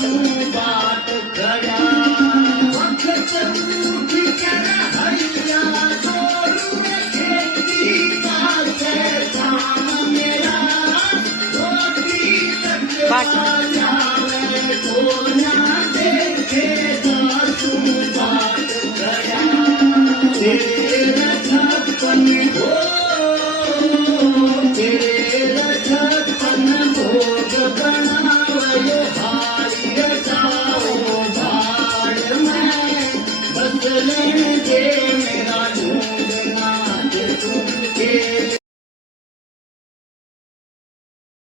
तू बात गया वक्त उठी कर हरिया छोड़ू खेती पासे काम मेरा रोटी तक जावे तो ना देखे तू बात गया तेरा छप्पन हो तेरे